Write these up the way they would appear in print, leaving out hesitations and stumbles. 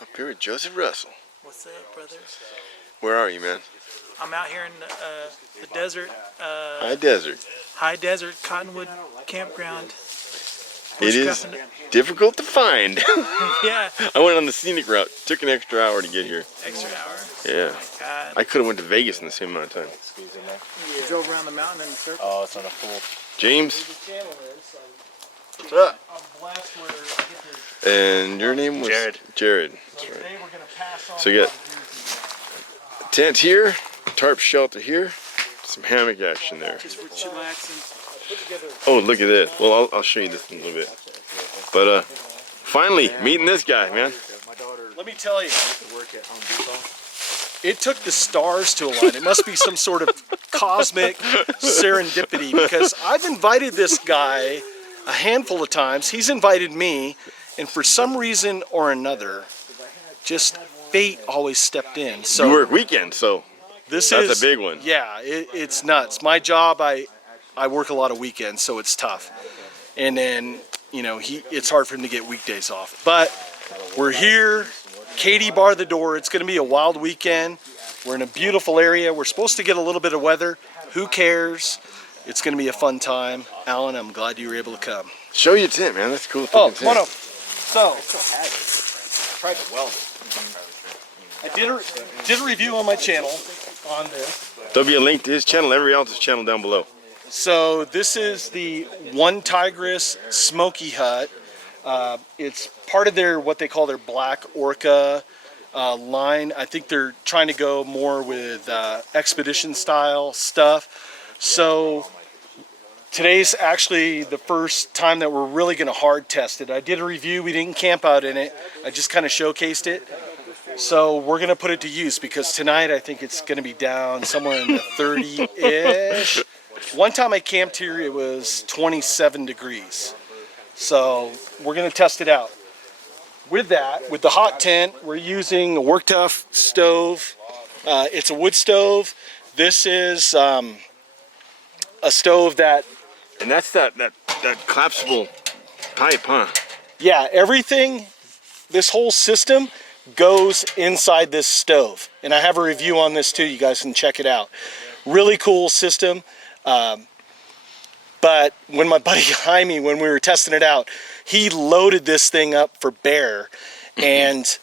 Up here with Joseph Russell. What's up, brothers? Where are you, man? I'm out here in the desert. High desert. High desert Cottonwood campground. It is difficult to find. Yeah. I went on the scenic route. Took an extra hour to get here. Extra hour. Yeah. Oh my God. I could have went to Vegas in the same amount of time. You drove around the mountain in a circle. Oh, it's on a full. James. What's up? I'm blessed where I get And your name was? Jared. Jared. So today we're going to pass on. So you got a tent here, tarp shelter here, some hammock action there. Just for chillaxing. Oh, look at this. Well, I'll show you this in a little bit. But finally, meeting this guy, man. Let me tell you, it took the stars to align. It must be some sort of cosmic serendipity, because I've invited this guy a handful of times. He's invited me, and for some reason or another, just fate always stepped in. So You work weekends, so that's a big one. Yeah, it's nuts. My job, I work a lot of weekends, so it's tough. And then, you know, it's hard for him to get weekdays off. But we're here. Katie barred the door. It's going to be a wild weekend. We're in a beautiful area. We're supposed to get a little bit of weather. Who cares? It's going to be a fun time. Alan, I'm glad you were able to come. Show your tent, man. That's cool. Oh, tent. come on up. So, Tried to weld it. I did a review on my channel on this. There'll be a link to his channel, every else's channel down below. So this is the One Tigress Smoky Hut. It's part of their, what they call their Black Orca line. I think they're trying to go more with expedition style stuff. So today's actually the first time that we're really going to hard test it. I did a review. We didn't camp out in it. I just kind of showcased it. So we're going to put it to use, because tonight I think it's going to be down somewhere in the 30-ish. One time I camped here, it was 27 degrees. So we're going to test it out. With that, with the hot tent, we're using a Work Tough stove. It's a wood stove. This is a stove that... And that's that collapsible pipe, huh? Yeah, everything, this whole system goes inside this stove. And I have a review on this too. You guys can check it out. Really cool system. But when my buddy behind me, when we were testing it out, he loaded this thing up for bear. And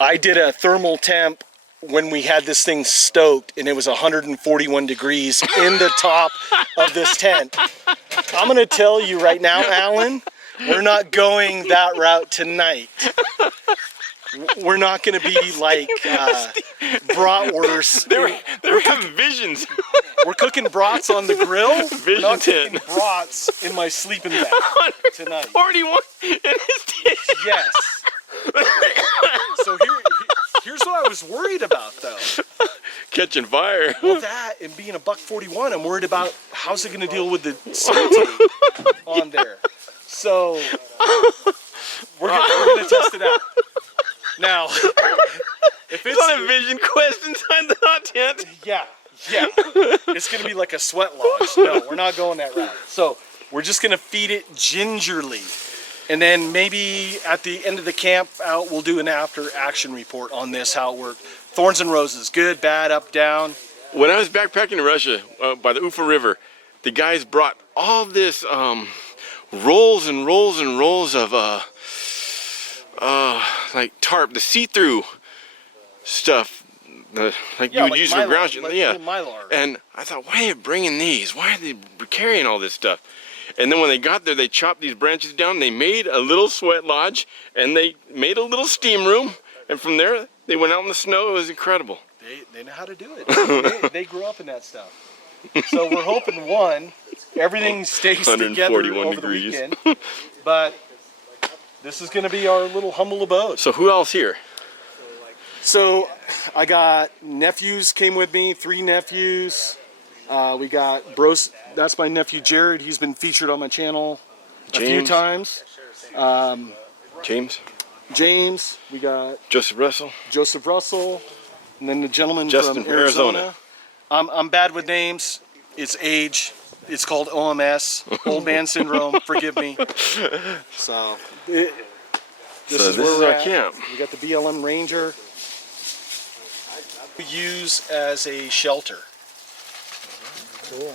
I did a thermal temp when we had this thing stoked, and it was 141 degrees in the top of this tent. I'm going to tell you right now, Alan, we're not going that route tonight. We're not going to be like bratwurst. They're having visions. We're cooking brats on the grill. Vision We're not tent. cooking brats in my sleeping bag tonight. 41 in his tent. Yes. So here's what I was worried about, though. Catching fire. Well, that and being a $141, I'm worried about how's it going to deal with the seal tape on there. So we're going to test it out. Now, if it's on a vision quest inside the hot tent. yeah, it's going to be like a sweat lodge. No, we're not going that route. So we're just going to feed it gingerly. And then maybe at the end of the camp out, we'll do an after action report on this, how it worked. Thorns and roses, good, bad, up, down. When I was backpacking in Russia by the Ufa River, the guys brought all this rolls and rolls and rolls of like tarp, the see-through stuff, like you would like use mylar, for ground. like Yeah, mylar. and I thought, why are they bringing these? Why are they carrying all this stuff? And then when they got there, they chopped these branches down. They made a little sweat lodge, and they made a little steam room. And from there, they went out in the snow. It was incredible. They know how to do it. They grew up in that stuff. So we're hoping, one, everything stays together over degrees. the weekend. But this is going to be our little humble abode. So who else here? So I got nephews came with me, 3 nephews. We got bros. That's my nephew Jared. He's been featured on my channel a few times. James. We got Joseph Russell. And then the gentleman Justin from Arizona. I'm bad with names. It's age. It's called OMS, old man syndrome. Forgive me. So This So is this where is we're our at. camp. We got the BLM Ranger. We use as a shelter. Cool.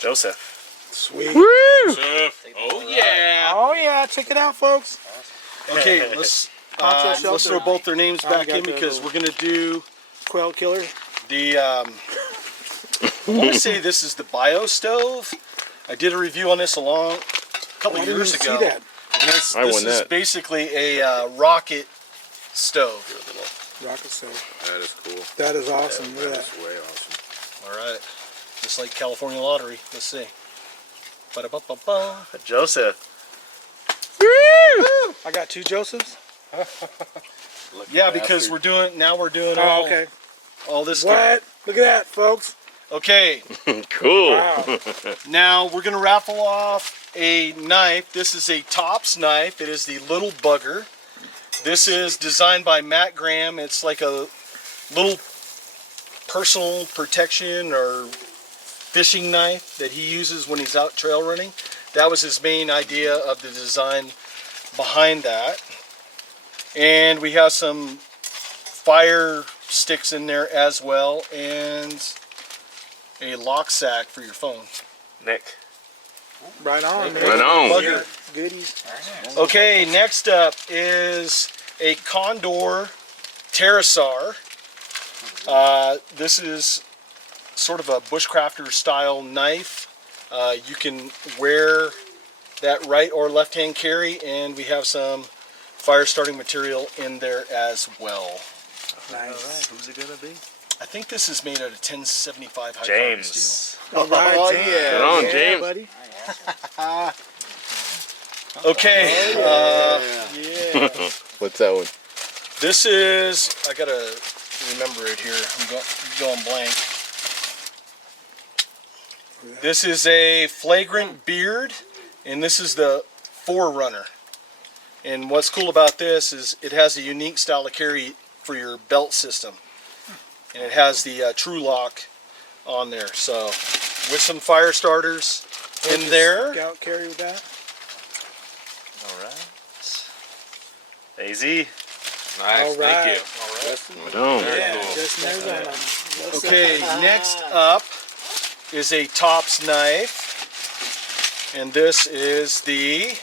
Joseph. Sweet. Woo! Oh yeah. Oh yeah, check it out, folks. Okay, let's throw both their names back in because we're gonna do Quail killer. the. I want to say this is the bio stove. I did a review on this a couple I didn't years even ago. see that. And I this won is that. basically a rocket stove. Rocket stove. That is cool. That is awesome. Look at that. That's way awesome. All right, just like California lottery. Let's see. Ba-da-ba-ba-ba. Joseph. I got 2 Josephs. Yeah, because we're doing Oh, all, okay. all this stuff. What? Look at that, folks. Okay, Cool. Wow. now we're gonna raffle off a knife. This is a Tops knife. It is the Little Bugger. This is designed by Matt Graham. It's like a little personal protection or fishing knife that he uses when he's out trail running. That was his main idea of the design behind that. And we have some fire sticks in there as well, and a lock sack for your phone. Nick. Right on, man. Right on. Bugger. Goodies. Okay, next up is a Condor Pterosaur. This is sort of a bushcrafter style knife. You can wear that right or left hand carry, and we have some fire starting material in there as well. Nice. Who's it gonna be? I think this is made out of 1075 high carbon James. steel. All right, Oh, James. yeah. Right on, Yeah, James. buddy. Okay, Yeah. What's that one? this is, I gotta remember it here. I'm going blank. This is a Flagrant Beard, and this is the Forerunner. And what's cool about this is it has a unique style of carry for your belt system. And it has the True Lock on there. So, with some fire starters in there. Scout carry with that. All right. AZ. Nice. All right. Right on. Yeah, cool. just knows on them. Okay, next up is a Tops knife. And this is the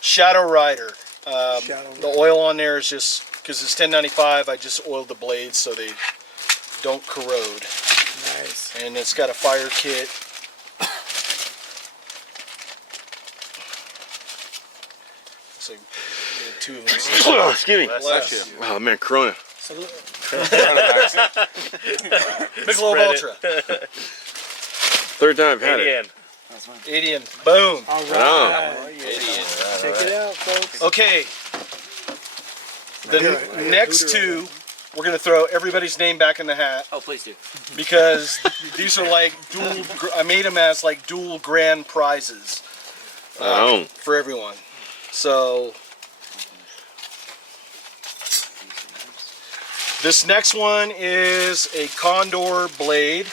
Shadow Rider. The oil on there is just, because it's 1095, I just oiled the blades so they don't corrode. Nice. And it's got a fire kit. So we had 2 of them. Excuse me. Bless you. Oh man, Corona. Michelob Ultra. 3rd time I've had it. Indian. 80 and boom. All Right right. Check it out, folks. Okay. The Right here. next 2, we're going to throw everybody's name back in the hat. Oh, please do. Because these are like I made them as like dual grand prizes Oh. for everyone. So this next one is a Condor blade,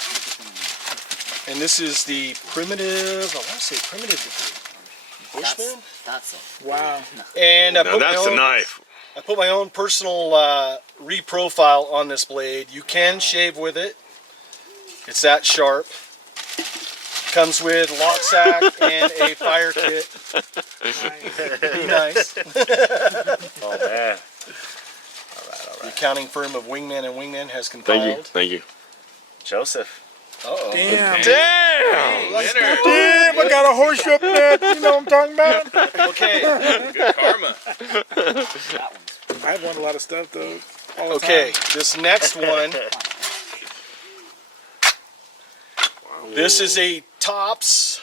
and this is the primitive. I want to say primitive Bushman. That's it. Wow. And I Now put my that's a own- knife. I put my own personal reprofile on this blade. You can shave with it. It's that sharp. Comes with lock sack and a fire kit. Be nice. Oh man. The accounting firm of Wingman and Wingman has Thank compiled. you. Thank you. Joseph. Uh-oh. Damn. Damn. Winner. Damn, I got a horseshoe up there. You know what I'm talking about? Okay. Good karma. That one's I've won a lot of stuff, though. All the Okay. time. This next one. This is a Tops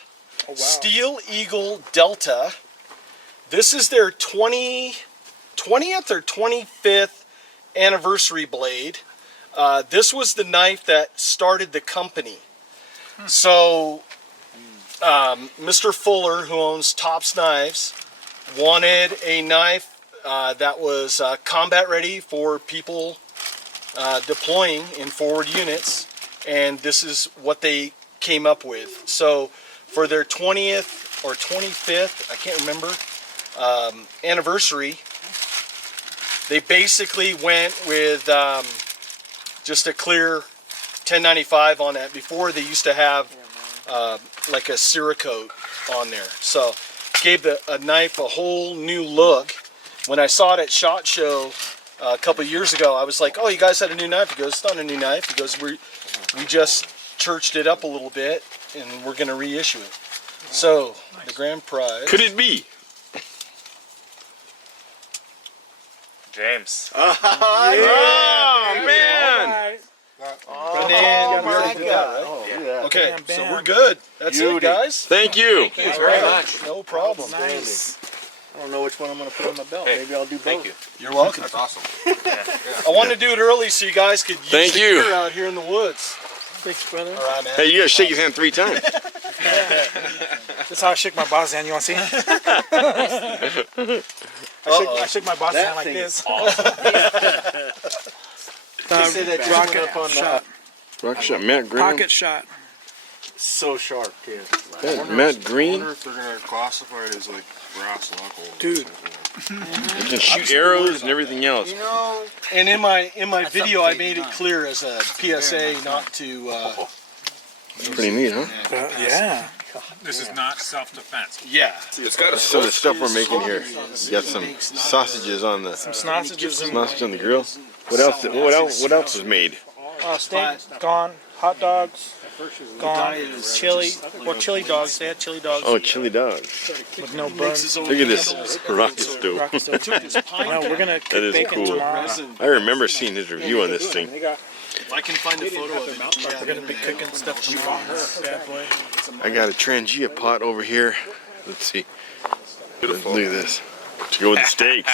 Oh, wow. Steel Eagle Delta. This is their 20th or 25th anniversary blade. This was the knife that started the company. So, Mr. Fuller, who owns Tops Knives, wanted a knife that was combat ready for people deploying in forward units, and this is what they came up with. So, for their 20th or 25th, I can't remember, anniversary, they basically went with just a clear 1095 on that. Before they used to have like a Cerakote on there. So gave a knife a whole new look. When I saw it at SHOT Show a couple years ago, I was like, oh, you guys had a new knife? He goes, it's not a new knife. He goes, we just churched it up a little bit and we're going to reissue it. So the grand prize. Could it be? James. Oh, man! And then we already did that, right? Oh, yeah. Okay, Bam, bam. so we're good. That's it, guys. Thank you. Thank you very much. No problem. Nice. I don't know which one I'm going to put on my belt. Maybe I'll do both. Thank you. You're welcome. That's awesome. I wanted to do it early so you guys could use Thank the you. gear out here in the woods. Thanks, brother. All right, man. Hey, you gotta shake his hand 3 times. That's how I shook my boss's hand. You want to see? I shook my boss's hand like this. Rocket shot. Rock shot, Matt Green. Pocket shot. So sharp, too. Yeah, Matt Green. I wonder if they're gonna classify it as like brass knuckle. Dude. You can shoot arrows and everything else. You know, And in my video, I made it clear as a PSA not to. It's pretty neat, huh? Yeah. This is not self-defense. Yeah. It's got a So the stuff we're making here, got some sausages on the Sausages and sausage on the grill. What else? What else is made? steak gone. Hot dogs gone. Chili or chili dogs. They had chili dogs Oh, chili dogs. with no buns. Look at this rocket stove. Rocket stove. No, we're gonna cook That is bacon cool. tomorrow. I remember seeing his review on this thing. If I can find a photo of it. We're gonna be cooking stuff tomorrow. Bad boy. I got a Trangia pot over here. Let's see. Look at this. To go with the steaks.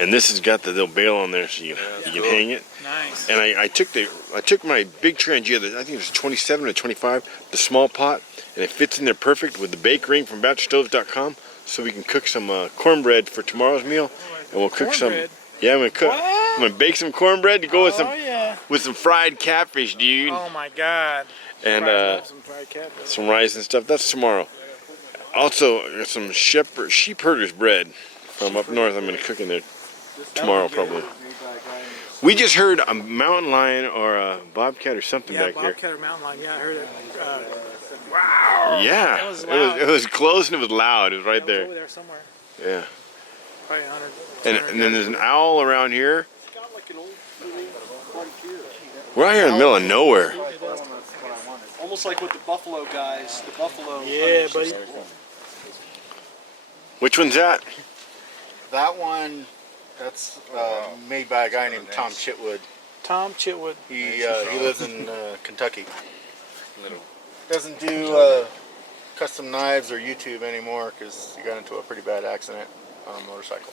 And this has got the little bail on there, so you can hang it. Nice. And I took my big Trangia, I think it was 27 or 25, the small pot, and it fits in there perfect with the bake ring from bachelorstoves.com, so we can cook some cornbread for tomorrow's meal, and we'll cook Cornbread? some. Yeah, I'm gonna bake some cornbread to go with Oh yeah. some fried catfish, dude, Oh my God. and Some fried catfish. some rice and stuff. That's tomorrow. Also, some sheep herder's bread from up north. I'm gonna cook in there tomorrow probably. We just heard a mountain lion or a bobcat or something Yeah, back here. bobcat or mountain lion. Yeah, I heard it. Yeah, That was loud. it was close and it was loud. It was right That was over there. there somewhere. Yeah, Probably 100. and then there's an owl around here. We're out here in the middle of nowhere. Almost like with the buffalo guys. The buffalo. Yeah, buddy. Which one's that? That one, that's made by a guy named Tom Chitwood. Tom Chitwood. He lives in Kentucky. Doesn't do custom knives or YouTube anymore because he got into a pretty bad accident on a motorcycle.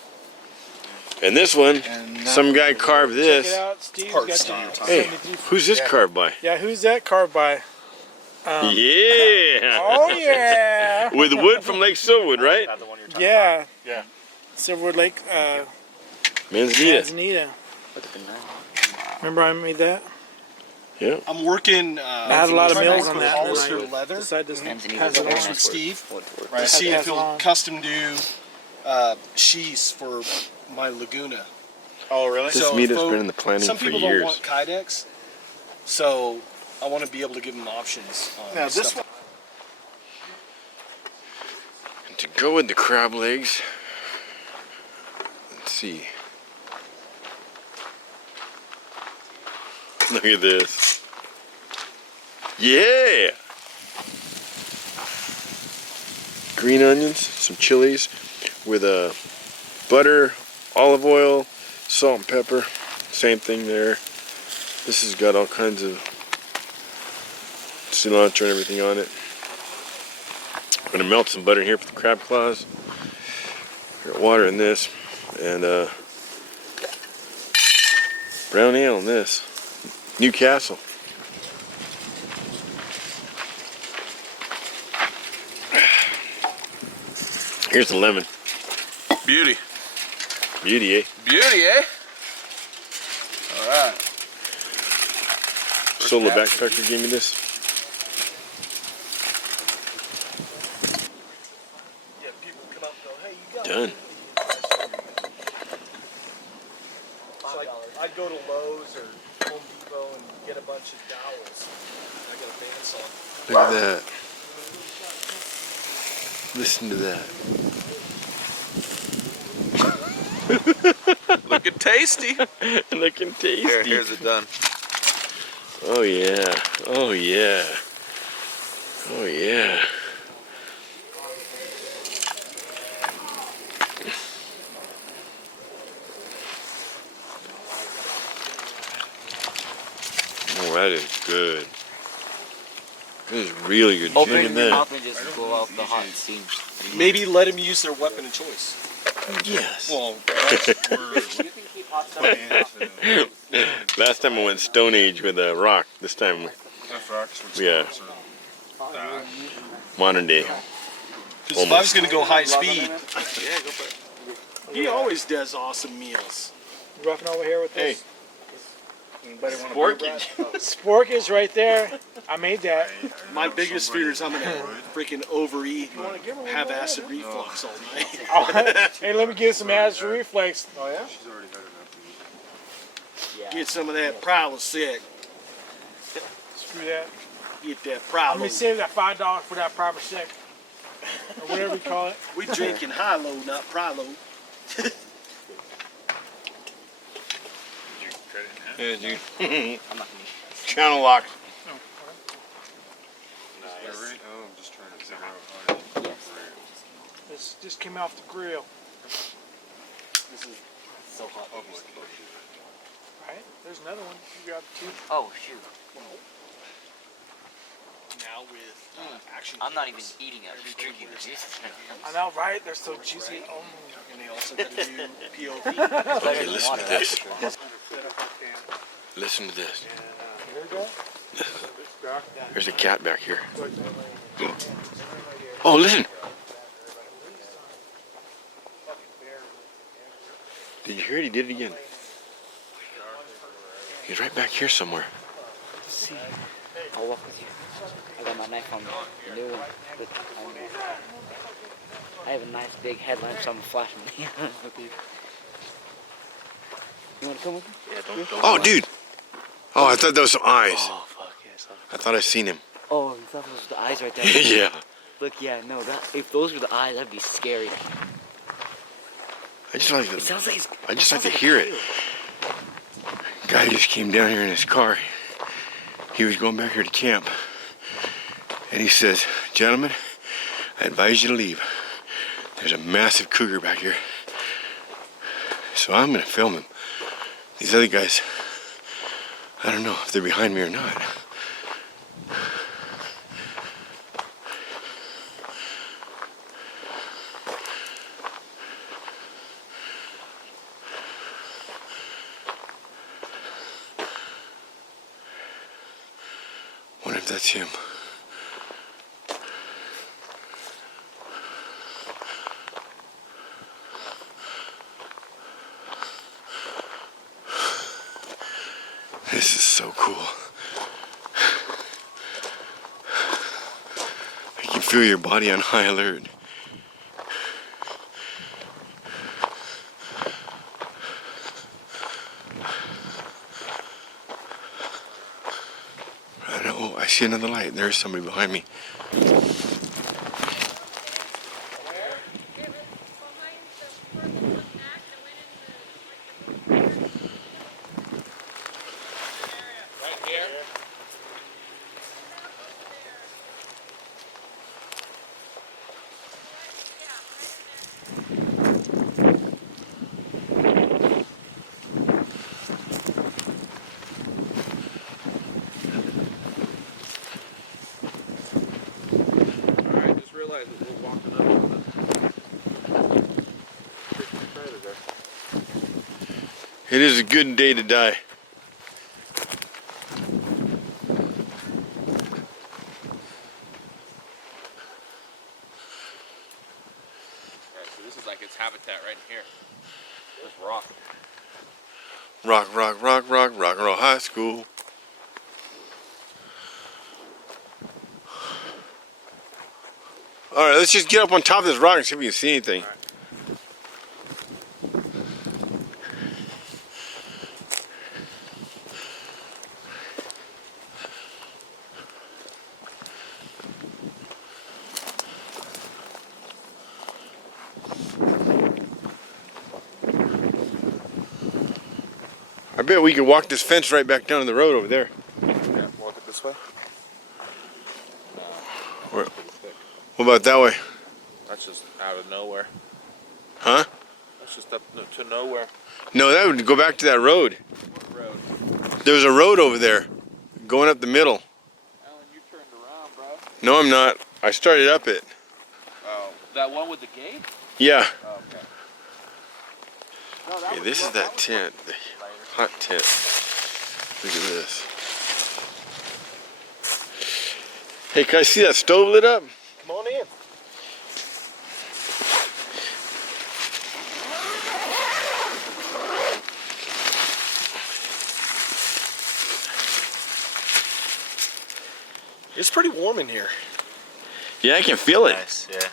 And this one, some guy carved Check this. it out. Steve's Part got Steve. the Hey, 73. who's this Yeah. carved by? Yeah, who's that carved by? Yeah. Oh yeah. With wood from Lake Silverwood, right? Not the one you're talking Yeah. Yeah. Silverwood Lake. Manzanita. Manzanita. Remember I made that? Yeah. I'm working. I had a lot of mills on that. and Hollister then I leather. decided to Manzanita pass is it the on. one With Steve Right. to see Pass if it he'll on. custom do sheaths for my Laguna. Oh, really? This So meat has if been in the planning some for people years. don't want kydex, so I want to be able to give them options. On Now, this stuff. one. And to go with the crab legs, let's see. Look at this. Yeah! Green onions, some chilies with butter, olive oil, salt and pepper. Same thing there. This has got all kinds of cilantro and everything on it. I'm gonna melt some butter in here for the crab claws. Got water in this, and brown ale in this. Newcastle. Here's the lemon. Beauty. Beauty, eh? Beauty, eh? Alright. Solar backpacker gave me this. get a bunch of dowels. I got a bandsaw. Look at that. Listen to that. Looking tasty. Looking tasty. Here's it done. Oh yeah. Oh yeah. Oh yeah. Oh, that is good. This is really good. Look Open at your that. mouth and just blow out the hot steam. Maybe let him use their weapon of choice. Yes. Well, Last time I went Stone Age with a rock. This time, yeah, modern day. because if I was going to go high speed, he always does awesome meals. You roughing over here with this? Anybody want Spork is right there. I made that. My biggest fear is I'm going to freaking overeat and have acid reflux all night. Hey, let me get some acid reflex. Oh yeah? Get some of that Prilosec. Screw that. Get that I'm gonna Prilo. save that $5 for that proper sec. Or whatever you call it. We drinking high-low, not Prilo. Yeah, dude. I'm not gonna Channel lock. This just came off the grill. This is so hot. Right? There's another one. You got two. Oh shoot. Now with action. I'm not even eating it. I'm just drinking the juice. I know, right? They're so juicy. Oh. And they also got to do POV. Okay, listen to this. Listen to this. There's a cat back here. Oh, listen. Did you hear it? He did it again. He's right back here somewhere. See, I'll walk with you. I got my knife on me. The new one. But I have a nice big headlamp, so I'm flashing. You want to come with me? Yeah, Oh, dude. Oh, I thought that was some eyes. Oh, fuck yes. I thought I seen him. Oh, you thought those were the eyes right there? Yeah. Look, yeah, no, if those were the eyes, that'd be scary. I just like It sounds like I just like to hear it. Guy just came down here in his car. He was going back here to camp. And he says, gentlemen, I advise you to leave. There's a massive cougar back here. So I'm going to film him. These other guys, I don't know if they're behind me or not. Wonder if that's him. This is so cool. You can feel your body on high alert. I know, I see another light. There's somebody behind me. Alright, just realize that we're walking up on the trailer there. It is a good day to die. Alright, so this is like its habitat right here. This rock. Rock, rock, rock, rock, rock and roll high school. All right, let's just get up on top of this rock and see if we can see anything. bet we could walk this fence right back down to the road over there. Yeah, walk it this way. Where- What about that way? That's just out of nowhere. Huh? That's just up to nowhere. No, that would go back to that road. Road. There's a road over there, going up the middle. Alan, you turned around, bro. No, I'm not. I started up it. Oh, that one with the gate? Yeah. Oh, okay. No, that Okay, was this is that tent, the lighter. hot tent. Look at this. Hey, can I see that stove lit up? Come on in. It's pretty warm in here. Yeah, I can feel it. Nice, yeah.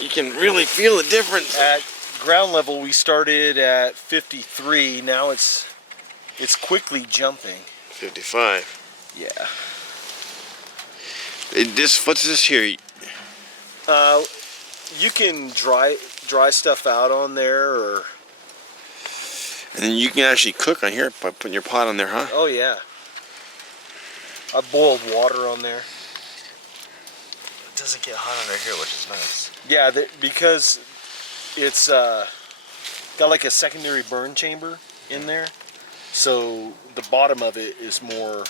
You can really feel the difference. At ground level, we started at 53. Now it's quickly jumping. 55. Yeah. What's this here? You can dry stuff out on there, or And then you can actually cook on here by putting your pot on there, huh? oh yeah. I boiled water on there. It doesn't get hot under here, which is nice. Yeah, because it's got like a secondary burn chamber in there, so the bottom of it is more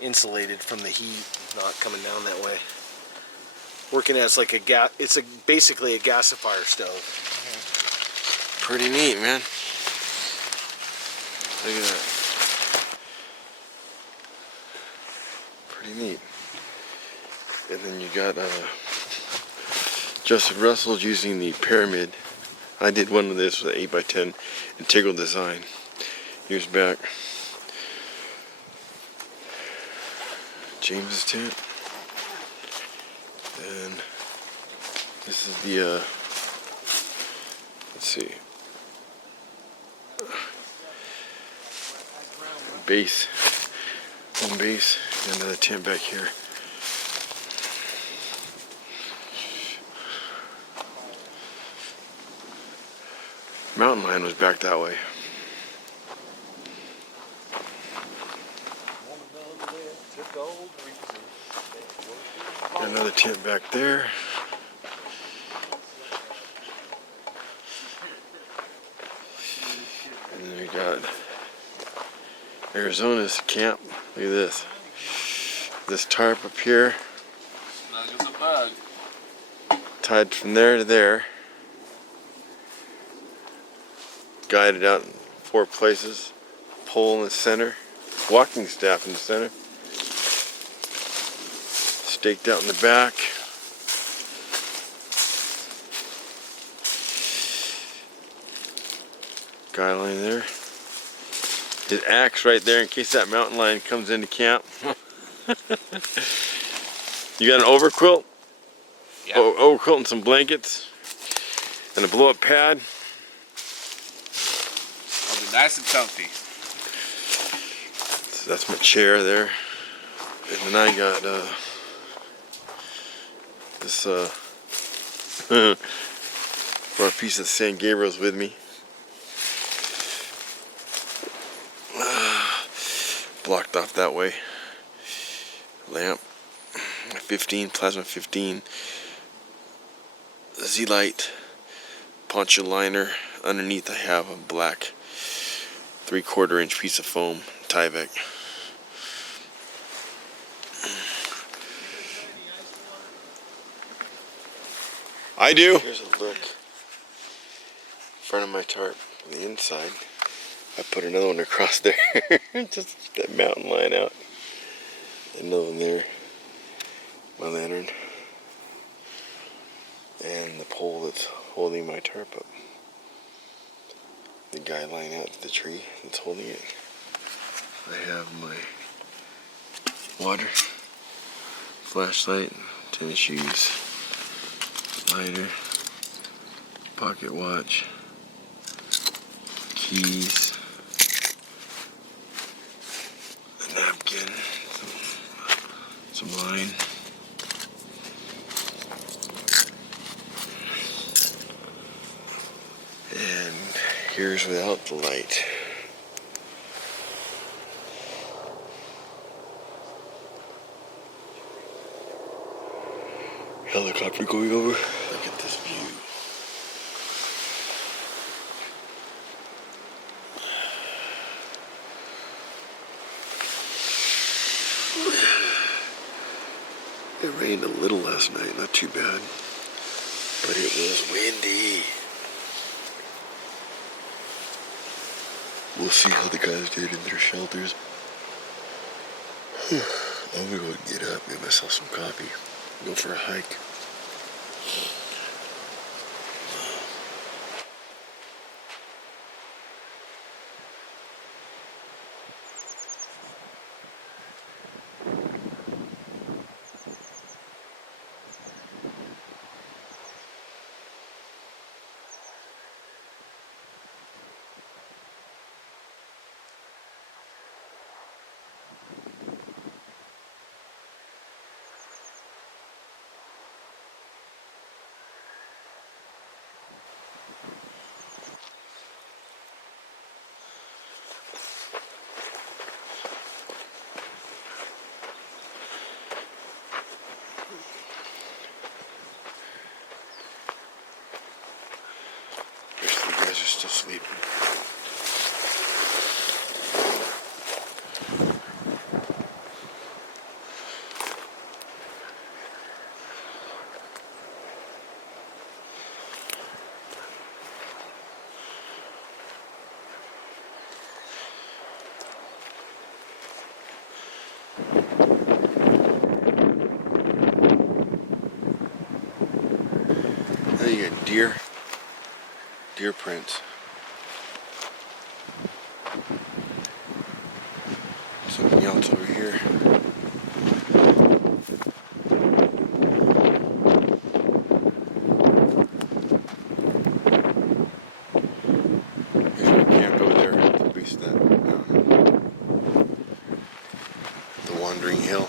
insulated from the heat, not coming down that way. Working as like a gas, it's basically a gasifier stove. Pretty neat, man. Look at that. Pretty neat. And then you got Joseph Russell's using the pyramid. I did one of this with an 8x10 integral design years back. James's tent. And this is the let's see, base, home base. Got another tent back here. Mountain lion was back that way. Got another tent back there. And then we got Arizona's camp. Look at this. This tarp up here, Snug as a bug. tied from there to there. Guided out in 4 places. Pole in the center. Walking staff in the center. Staked out in the back. Guy line there. His axe right there in case that mountain lion comes into camp. You got an overquilt? Yeah. Overquilt and some blankets. And a blow up pad. I'll be nice and comfy. So that's my chair there. And then I got this for a piece of San Gabriel's with me. Blocked off that way. Lamp. 15, plasma 15. Z-light. Poncho liner. Underneath I have a black 3/4 inch piece of foam. Tyvek. I do. Here's a look. Front of my tarp. On the inside. I put another one across there. Just that mountain line out. Another one there. My lantern. And the pole that's holding my tarp up. The guy lying out to the tree that's holding it. I have my water, flashlight, tennis shoes, lighter, pocket watch, keys, a napkin, some line. And here's without the light. Helicopter going over. Look at this view. It rained a little last night, not too bad. But it was windy. We'll see how the guys did in their shelters. I'm gonna go and get up, get myself some coffee, go for a hike. The guys are still sleeping. There you got deer prints. Something else over here. Here's our camp over there at the base of that mountain. The Wandering Hill.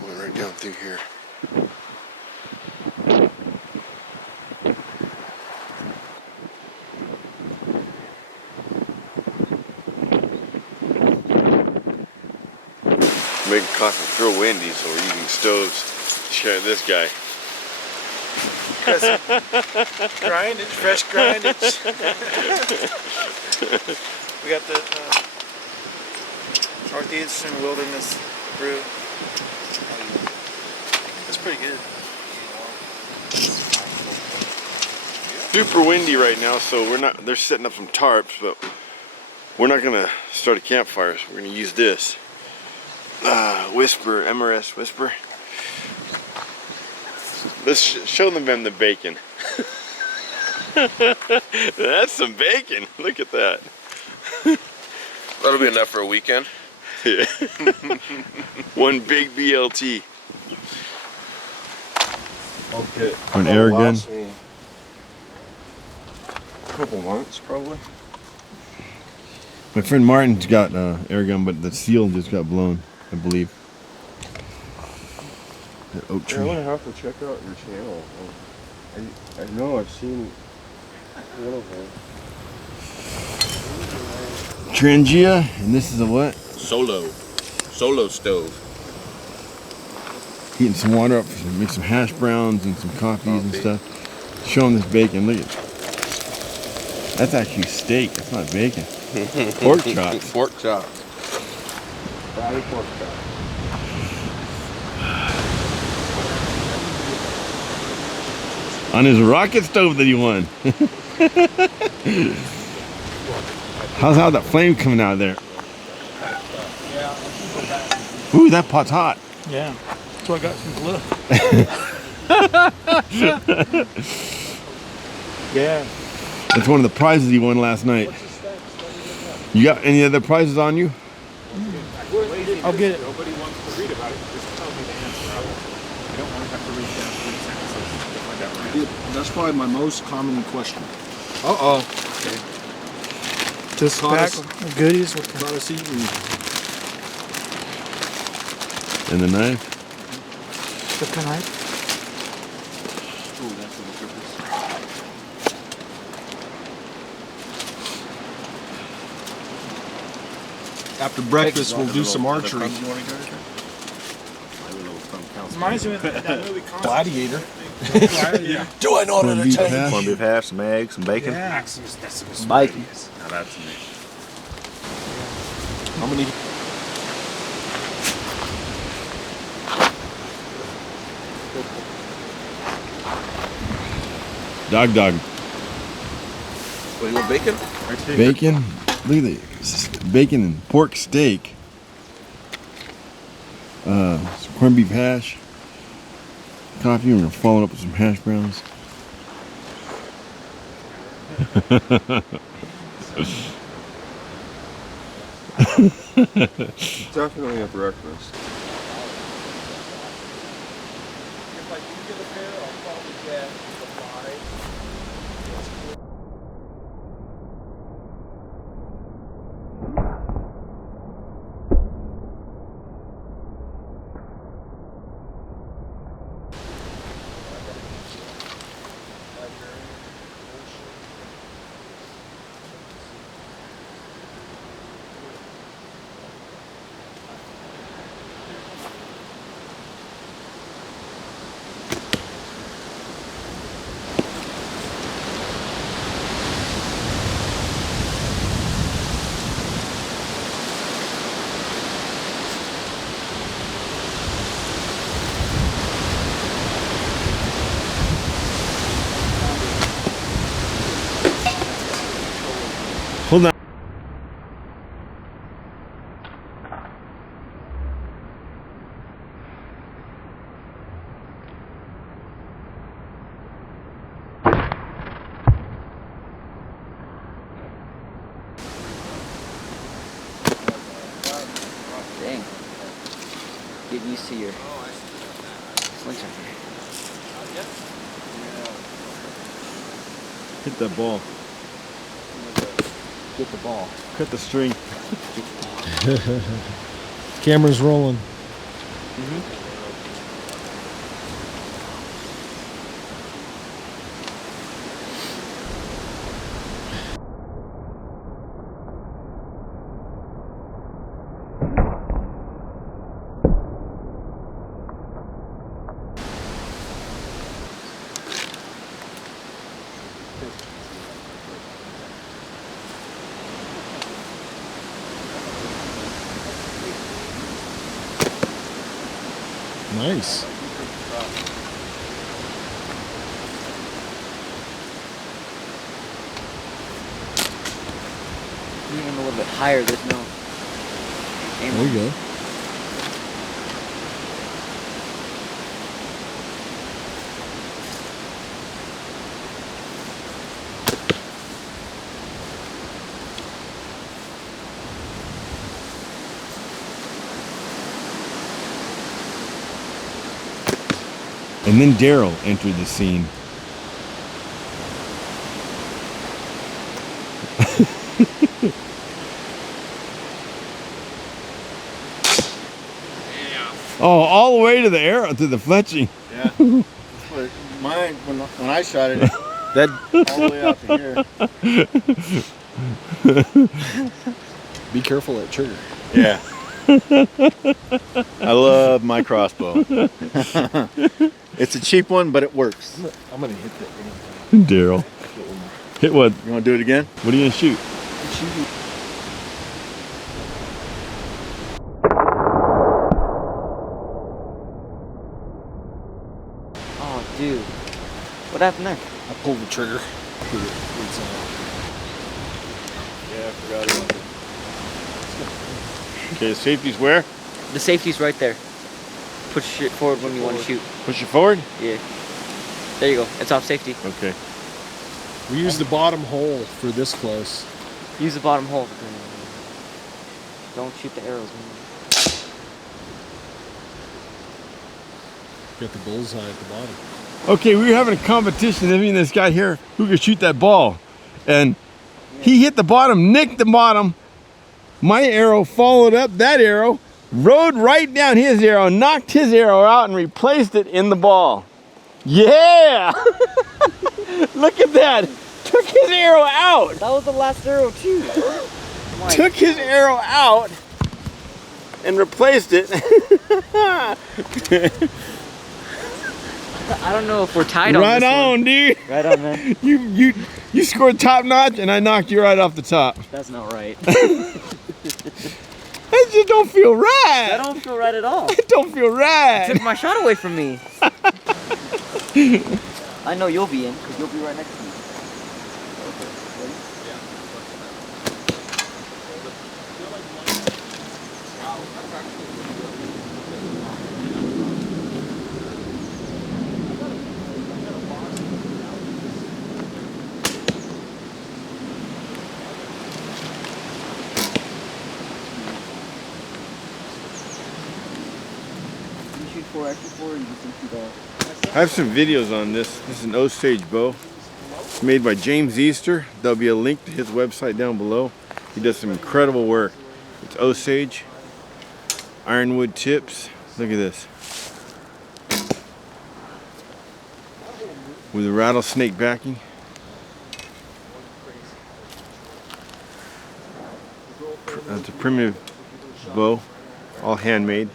Going right down through here. Making coffee, real windy, so we're using stoves. Check out this guy. Grindage, fresh grindage. We got the Northeastern Wilderness brew. That's pretty good. Super windy right now, so they're setting up some tarps, but we're not gonna start a campfire, so we're gonna use this. Whisper, MRS Whisper. Let's show them the bacon. That's some bacon. Look at that. That'll be enough for a weekend. Yeah. One big BLT. Okay. An air gun. A couple months, probably. My friend Martin's got an air gun, but the seal just got blown, I believe. That oak Yeah, I'm tree. gonna have to check out your channel. I know I've seen one of them. Trangia, and this is a what? Solo stove. Heating some water up, make some hash browns and some coffees and stuff. Show them this bacon. Look at that's actually steak. That's not bacon. Pork chops. Pork chops. Fatty pork chop. On his rocket stove that he won. How's that flame coming out of there? Ooh, that pot's hot. Yeah, so I got some glue. Yeah. That's one of the prizes he won last night. You got any other prizes on you? I'll get it. Nobody wants to read about it. Just tell me the answer. I don't want to have to read down 3 sentences to find out my answer. That's probably my most common question. Just pack goodies with About us eating. And the knife? the knife. After breakfast, we'll do some archery. Reminds me of that movie Gladiator. Gladiator. Do I know how to tell? Corned beef hash, some eggs, some bacon. Yeah. Bike. Now that's me. How many? Dog. What, you want bacon? Bacon. Look at this. Bacon and pork steak. Some corned beef hash. Coffee. We're gonna follow it up with some hash browns. Definitely a breakfast. If I do get a pair, I'll probably get the 5. Hold on. Dang. Get used to your slingshot. Hit that ball. Get the ball. Cut the string. Camera's rolling. Nice. You aim a little bit higher, there's no aim. There you go. And then Daryl entered the scene. Oh, all the way to the arrow, to the fletching. Yeah. But mine, when I shot it, That all the way out to here. be careful that trigger. Yeah. I love my crossbow. It's a cheap one, but it works. I'm gonna hit that. Daryl. Hit what? You want to do it again? What are you gonna shoot? Oh, dude. What happened there? I pulled the trigger. Yeah, I forgot about it. Okay, the safety's where? The safety's right there. Push it forward when you want to shoot. Push it forward? Yeah. There you go. It's off safety. Okay. We used the bottom hole for this close. Use the bottom hole. Don't shoot the arrows, man. Got the bullseye at the bottom. Okay, we were having a competition, me and this guy here, who could shoot that ball. And he hit the bottom, nicked the bottom. My arrow followed up that arrow, rode right down his arrow, knocked his arrow out, and replaced it in the ball. Yeah! Look at that! Took his arrow out! That was the last arrow, too. Took his arrow out and replaced it. I don't know if we're tied on Right this on, one. dude. Right on, man. You scored top notch, and I knocked you right off the top. That's not right. That just don't feel right. That don't feel right at all. It don't feel right. Took my shot away from me. I know you'll be in, because you'll be right next to me. Okay, ready? You shoot 4x4 or you just shoot all? I have some videos on this. This is an Osage bow. It's made by James Easter. There'll be a link to his website down below. He does some incredible work. It's Osage, ironwood tips. Look at this. With a rattlesnake backing. It's a primitive bow, all handmade.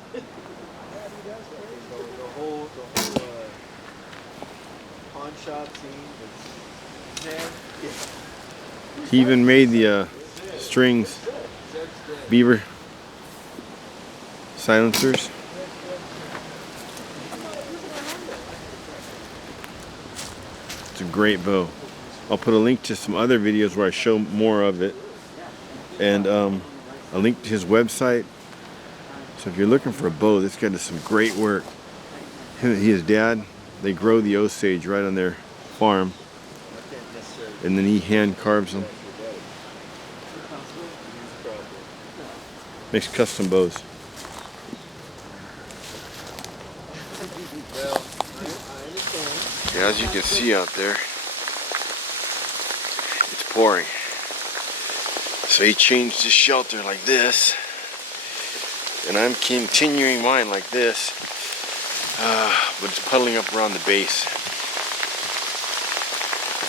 Pawn shop scene. He even made the strings, beaver silencers. It's a great bow. I'll put a link to some other videos where I show more of it, and a link to his website. So if you're looking for a bow, this guy does some great work. His dad, they grow the Osage right on their farm, and then he hand carves them. Makes custom bows. Yeah, as you can see out there, it's pouring. So he changed his shelter like this, and I'm continuing mine like this, but it's puddling up around the base. I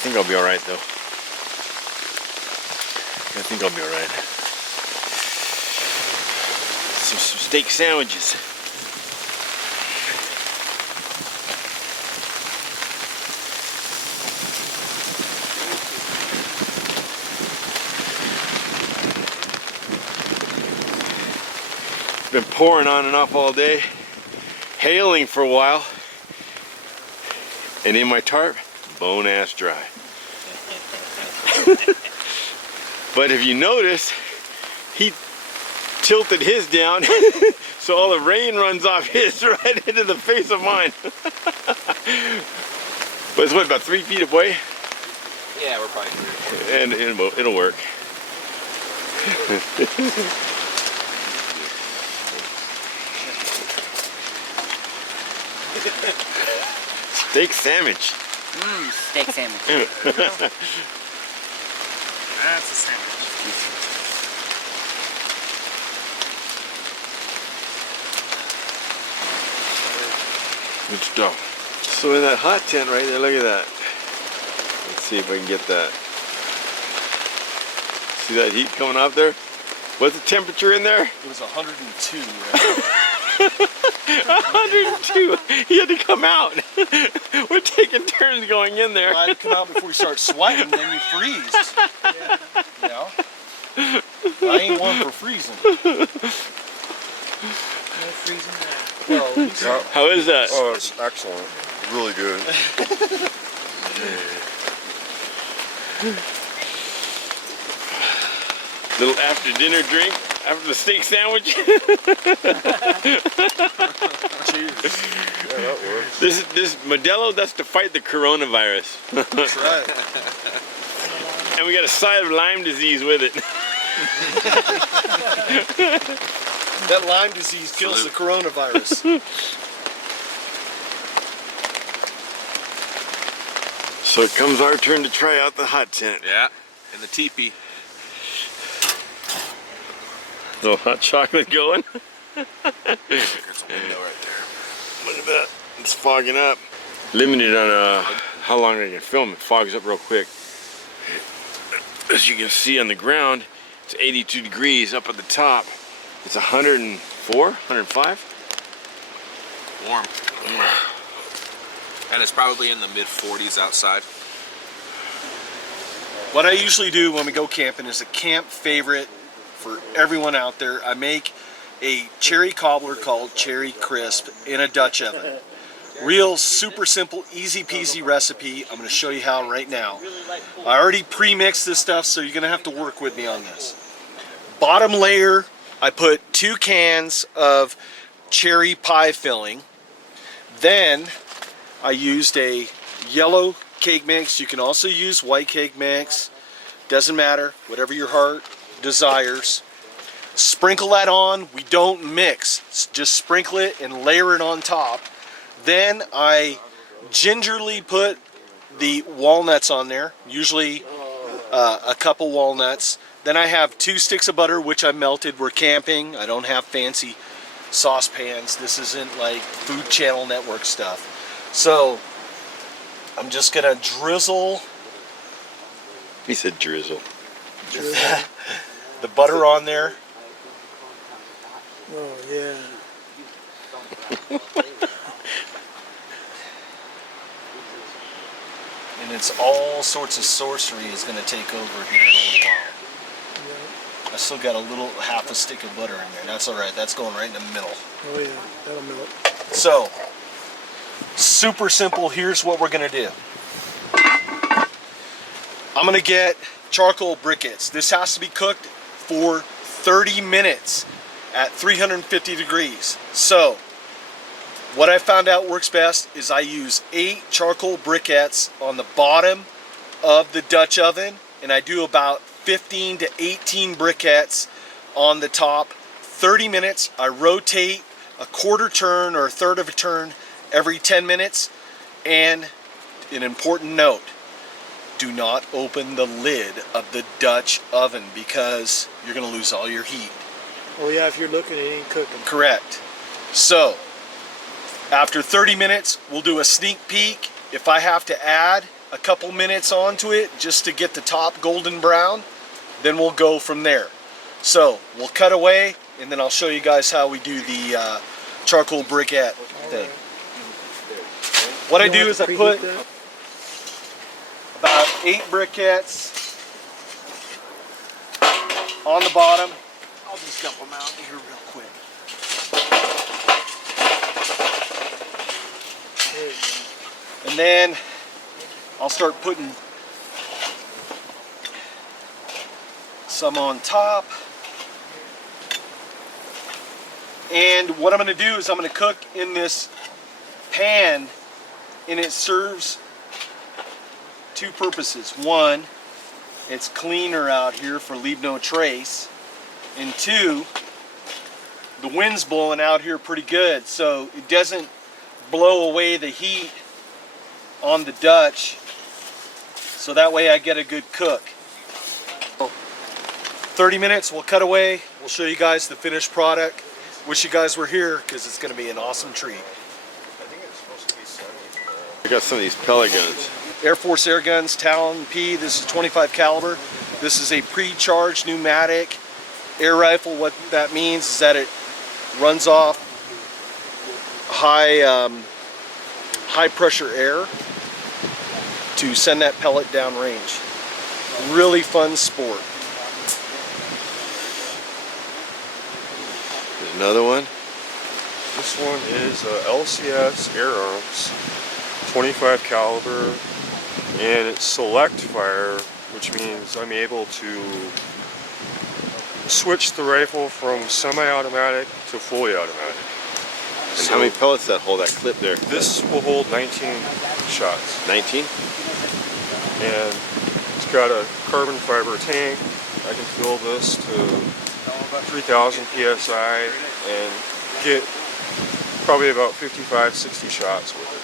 think I'll be all right, though. I think I'll be all right. Some steak sandwiches. It's been pouring on and off all day, hailing for a while, and in my tarp, bone ass dry. But if you notice, he tilted his down so all the rain runs off his right into the face of mine. But it's what, about 3 feet away? Yeah, we're probably through. And it'll work. Steak sandwich. Steak sandwich. That's a sandwich. Good stuff. So in that hot tent right there, look at that. Let's see if I can get that. See that heat coming off there? What's the temperature in there? It was 102. 102. He had to come out. We're taking turns going in there. I had to come out before you start sweating, then you freeze. You know? I ain't one for freezing. No freezing there. Well, How is that? Oh, it's excellent. Really good. Little after dinner drink after the steak sandwich. Cheers. Yeah, that works. This Modelo, that's to fight the coronavirus. that's right. And we got a side of Lyme disease with it. That Lyme disease kills the coronavirus. So it comes our turn to try out the hot tent. Yeah, and the teepee. Little hot chocolate going. There's a window right there. Look at that. It's fogging up. Limited on how long I can film. It fogs up real quick. As you can see on the ground, it's 82 degrees up at the top. It's 104 104, 105. Warm. And it's probably in the mid 40s outside. What I usually do when we go camping is a camp favorite for everyone out there. I make a cherry cobbler called Cherry Crisp in a Dutch oven. Real super simple, easy peasy recipe. I'm going to show you how right now. I already pre-mixed this stuff, so you're going to have to work with me on this. Bottom layer, I put 2 cans of cherry pie filling. Then I used a yellow cake mix. You can also use white cake mix. Doesn't matter, whatever your heart desires. Sprinkle that on. We don't mix. Just sprinkle it and layer it on top. Then I gingerly put the walnuts on there, usually a couple walnuts. Then I have 2 sticks of butter, which I melted. We're camping. I don't have fancy saucepans. This isn't like Food Channel Network stuff. So I'm just gonna drizzle. He said drizzle. The butter on there. Oh, yeah. And it's all sorts of sorcery is going to take over here in a little while. I still got a little half a stick of butter in there. That's all right. That's going right in the middle. Oh, yeah. That'll melt. So, super simple. Here's what we're going to do. I'm going to get charcoal briquettes. This has to be cooked for 30 minutes at 350 degrees. So, what I found out works best is I use 8 charcoal briquettes on the bottom of the Dutch oven, and I do about 15 to 18 briquettes on the top. 30 minutes, I rotate a quarter turn or a third of a turn every 10 minutes. And an important note, do not open the lid of the Dutch oven because you're going to lose all your heat. Oh, yeah, if you're looking, it ain't cooking. Correct. So, after 30 minutes, we'll do a sneak peek. If I have to add a couple minutes onto it just to get the top golden brown, then we'll go from there. So, we'll cut away, and then I'll show you guys how we do the charcoal briquette thing. What I do is I put about 8 briquettes on the bottom. I'll just dump them out here real quick. And then I'll start putting some on top. And what I'm going to do is I'm going to cook in this pan, and it serves 2 purposes. One, it's cleaner out here for leave no trace. And 2, the wind's blowing out here pretty good, so it doesn't blow away the heat on the Dutch, so that way I get a good cook. 30 minutes, we'll cut away, we'll show you guys the finished product. Wish you guys were here because it's going to be an awesome treat. I got some of these pellet guns. Air Force air guns, Talon P. This is 25 caliber. This is a pre-charged pneumatic air rifle. What that means is that it runs off high pressure air to send that pellet down range. Really fun sport. There's another one. This one is LCS Air Arms, 25 caliber, and it's select fire, which means I'm able to switch the rifle from semi-automatic to fully automatic. And how many pellets that hold, that clip there? This will hold 19 shots. 19? And it's got a carbon fiber tank. I can fill this to 3,000 psi and get probably about 55-60 shots with it.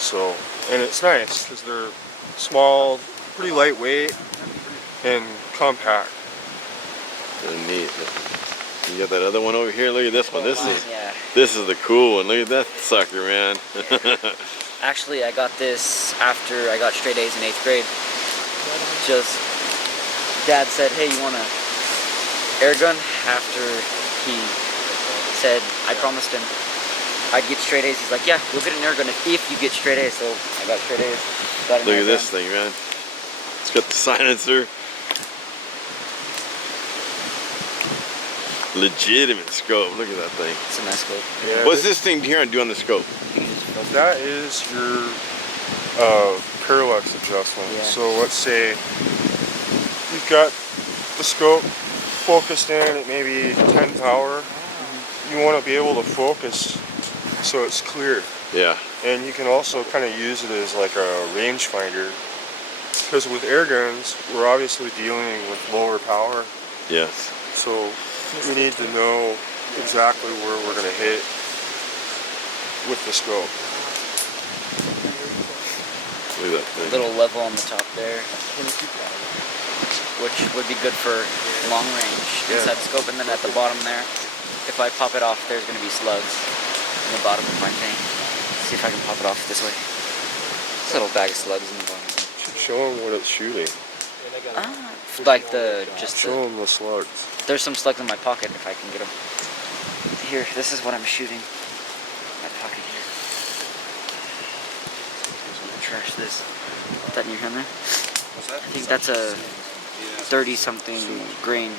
So, and it's nice because they're small, pretty lightweight, and compact. Really neat. You got that other one over here. Look at this one. This Yeah. is the cool one. Look at that sucker, man. Actually, I got this after I got straight A's in 8th grade. Just, Dad said, hey, you want to air gun after he said I promised him I'd get straight A's. He's like, yeah, you'll get an air gun if you get straight A's. So I got straight A's. Got an Look air at this gun. thing, man. It's got the silencer. Legitimate scope. Look at that thing. It's a nice scope. Yeah, What's this thing here do on the scope? that is your parallax adjustment. Yeah. So let's say you've got the scope focused in at maybe 10 power. You want to be able to focus so it's clear. Yeah. And you can also kind of use it as like a rangefinder. Because with air guns, we're obviously dealing with lower power. Yes. So we need to know exactly where we're going to hit with the scope. Look at that thing. Little level on the top there, which would be good for long range inside the scope. And then at the bottom there, if I pop it off, there's going to be slugs in the bottom of my thing. See if I can pop it off this way. This little bag of slugs in the bottom. Show them what it's shooting. Like Show them the slugs. there's some slugs in my pocket if I can get them. Here, this is what I'm shooting. My pocket here. I'm gonna trash this. Put that in your hand there. I think that's a 30-something grain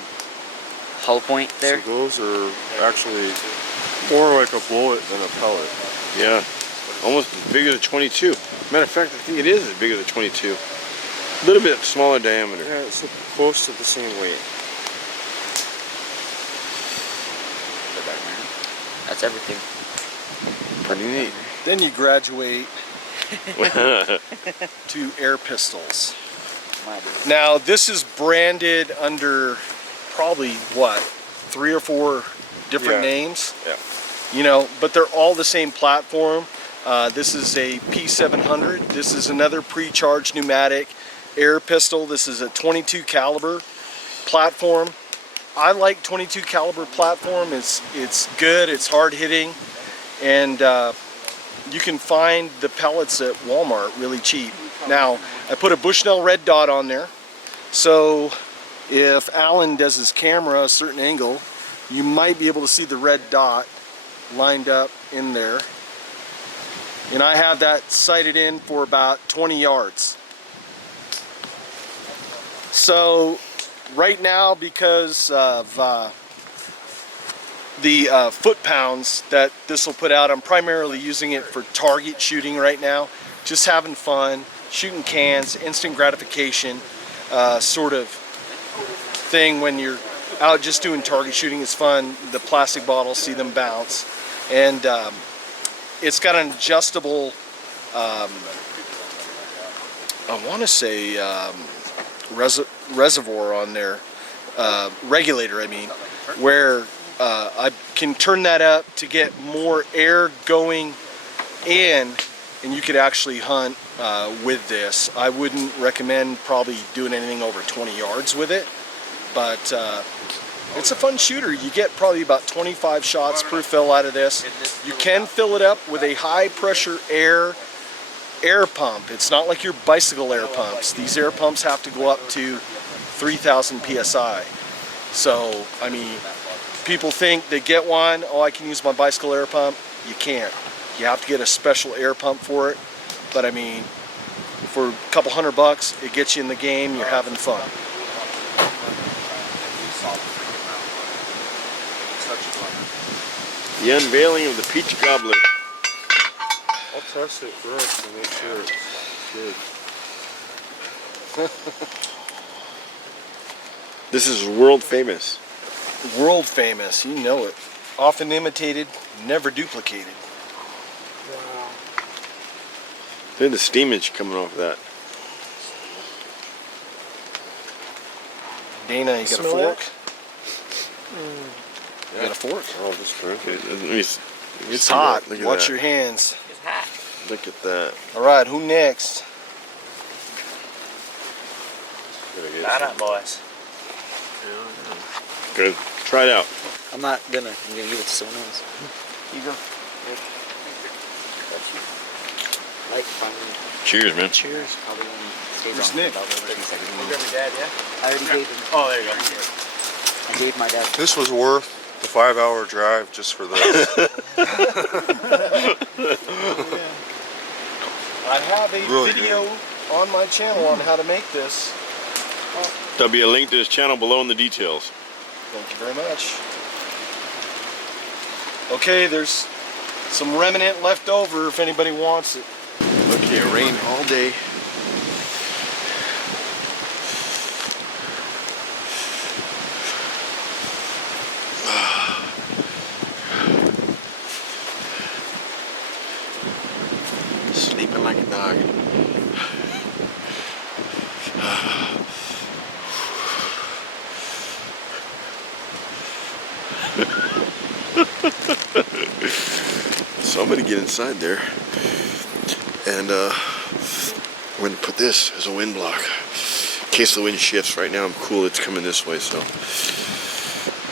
hull point there. So those are actually more like a bullet than a pellet. Yeah. Almost as big as a 22. Matter of fact, I think it is as big as a 22. A little bit smaller diameter. Yeah, it's close to the same weight. Put that in there. That's everything. Pretty neat. Then you graduate to air pistols. My bad. Now this is branded under probably what, 3 or 4 different Yeah. names. Yeah. You know, but they're all the same platform. This is a P700. This is another pre-charged pneumatic air pistol. This is a 22 caliber platform. I like 22 caliber platform. It's good. It's hard hitting, and you can find the pellets at Walmart really cheap. Now I put a Bushnell red dot on there, so if Alan does his camera a certain angle, you might be able to see the red dot lined up in there. And I have that sighted in for about 20 yards. So right now, because of the foot pounds that this will put out, I'm primarily using it for target shooting right now. Just having fun, shooting cans, instant gratification sort of thing. When you're out just doing target shooting, it's fun. The plastic bottles, see them bounce. And it's got an adjustable, I want to say reservoir on there, regulator I mean, where I can turn that up to get more air going in, and you could actually hunt with this. I wouldn't recommend probably doing anything over 20 yards with it, but it's a fun shooter. You get probably about 25 shots per fill out of this. You can fill it up with a high pressure air pump. It's not like your bicycle air pumps. These air pumps have to go up to 3,000 psi. So, I mean, people think they get one, oh, I can use my bicycle air pump. You can't. You have to get a special air pump for it. But I mean, for a couple $100, it gets you in the game, you're having fun. The unveiling of the peach gobbler. I'll test it first to make sure it's good. This is world famous. World famous, you know it. Often imitated, never duplicated. Look at the steamage coming off that. Dana, you got Smell a fork? You Yeah. got a fork? I'll just drink Okay, it. let me It's see hot. that. Look at Watch that. your hands. Look at that. All right, who next? Line up, boys. Good. Try it out. I'm not gonna. I'm gonna give it to someone else. You go. Light finally. Cheers, man. Cheers. Probably only stays Where's on Nick? for about 30 seconds. Dad, yeah? I already gave him. Oh, there you go. I gave my dad. This was worth the 5-hour drive just for this. I have a Really video on my channel on how to make this. There'll be a link to his channel below in the details. Thank you very much. Okay, there's some remnant left over if anybody wants it. Okay, it rained all day. Sleeping like a dog. So I'm gonna get inside there, and I'm gonna put this as a wind block in case the wind shifts. Right now I'm cool, it's coming this way, so I'm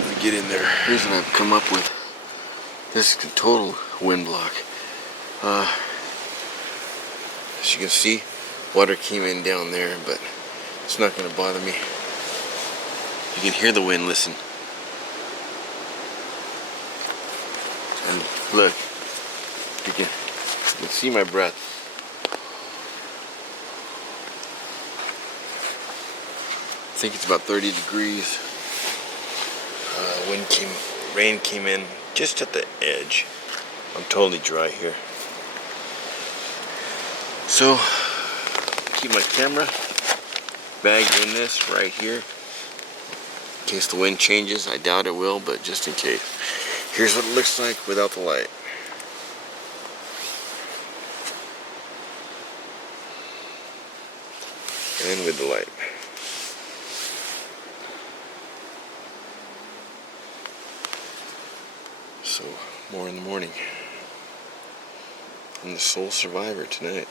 gonna get in there. Here's what I've come up with. This is a total wind block. As you can see, water came in down there, but it's not gonna bother me. You can hear the wind, listen. And look, you can see my breath. I think it's about 30 degrees. Rain came in just at the edge. I'm totally dry here. So, keep my camera bag in this right here. In case the wind changes, I doubt it will, but just in case. Here's what it looks like without the light. And with the light. So, more in the morning. I'm the sole survivor tonight.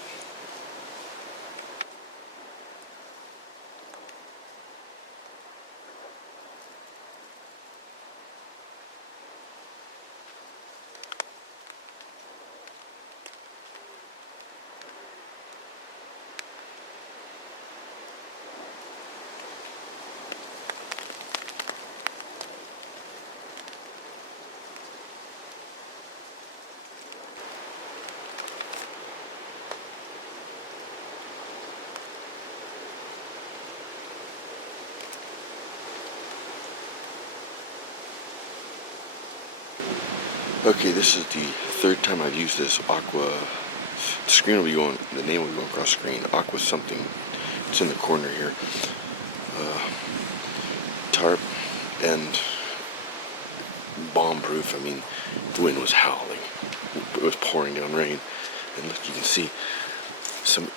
Okay, this is the third time I've used this aqua. The screen will be going, the name will be going across the screen. Aqua something. It's in the corner here. Tarp and bomb proof. I mean, the wind was howling. It was pouring down rain. And look, you can see some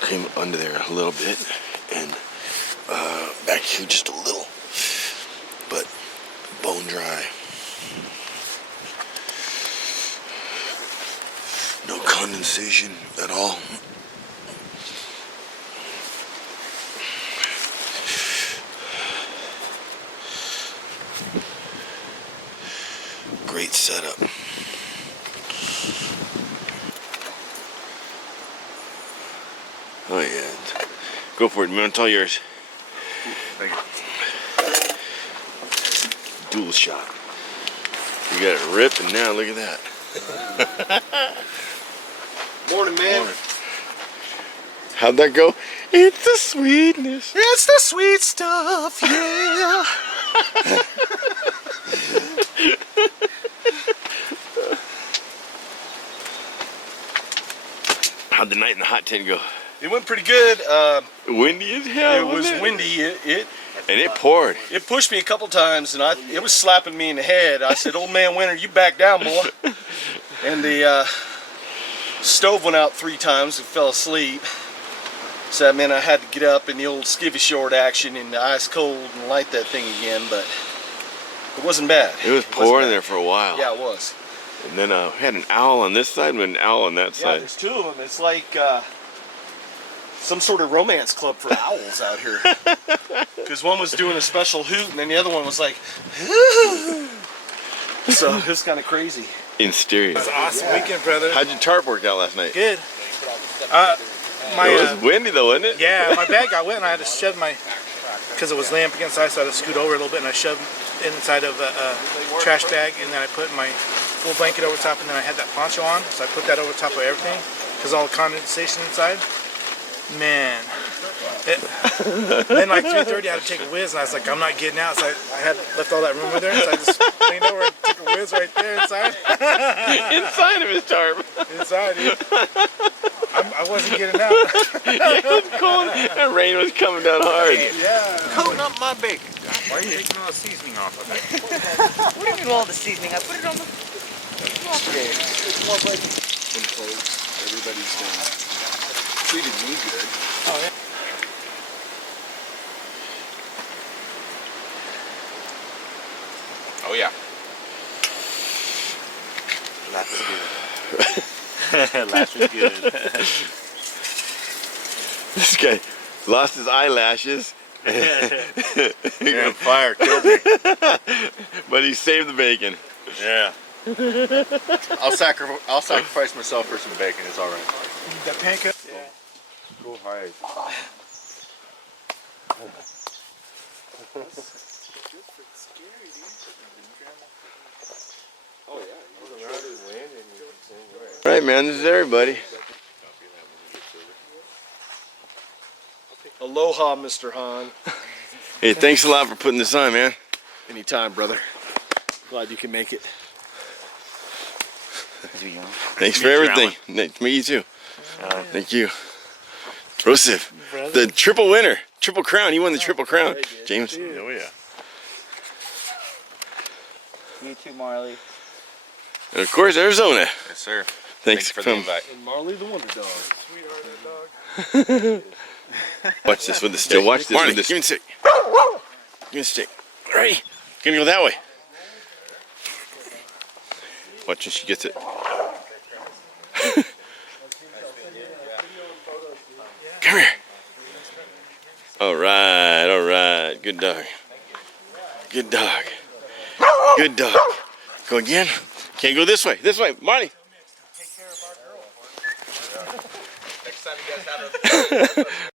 came under there a little bit. And back here just a little. But bone dry. No condensation at all. Great setup. Oh yeah. Go for it, man. It's all yours. Thank you. Dual shot. You got it ripped, and now look at that. Morning, man. Morning. How'd that go? It's the sweetness. It's the sweet stuff, yeah. How'd the night in the hot tent go? It went pretty good. Windy as hell. It was wasn't windy. And it poured. It pushed me a couple times, and it was slapping me in the head. I said, "Old man Winter, you back down, boy." And the stove went out 3 times and fell asleep. So that meant I had to get up in the old skivvy short action in the ice cold and light that thing again, but it wasn't bad. It was pouring there for a while. Yeah, it was. And then we had an owl on this side and an owl on that Yeah, side. there's 2 of them. It's like some sort of romance club for owls out here. Because one was doing a special hoot, and then the other one was like, so it's kind of crazy. In stereo. Awesome weekend, brother. How'd your tarp work out last night? Good. It was windy though, wasn't it? Yeah, my bag got wet and I had to shed my, because it was laying up against the side, so I had to scoot over a little bit, and I shoved it inside of a trash bag, and then I put my full blanket over top, and then I had that poncho on, so I put that over top of everything, because all the condensation inside. Man. Then like 3:30, I had to take a whiz, and I was like, I'm not getting out, so I had left all that room over there, so I just leaned over and took a whiz right there inside. Inside of his tarp. Inside, dude. I wasn't getting out. Yeah, it was cold and rain was coming down hard. Yeah. Coating up my bacon. Why are you taking all the seasoning off of it? What do you mean all the seasoning? I put it on the. Everybody's treated me good. Oh, yeah. Oh yeah. That was good. Last was good. This guy lost his eyelashes. Damn fire killed me. But he saved the bacon. Yeah. I'll sacrifice myself for some bacon. It's all right. That pancake. Go high. Right, man, this is everybody. Aloha, Mr. Han. Hey, thanks a lot for putting this on, man. Anytime, brother. Glad you can make it. Thanks for everything. Nice to meet you too. Thank you. Joseph, the triple winner, triple crown. He won the triple crown. James. Oh yeah. You too, Marley. And of course, Arizona. Yes, sir. Thanks for for the coming. invite. And Marley the Wonder Dog. Watch this with the stick. Watch this with the stick. Give me the stick. Give me the stick. Ready? Gonna go that way. Watch when she gets it. Come here. All right. Good dog. Good dog. Good dog. Go again. Can't go this way. This way, Marty. Next time you guys have a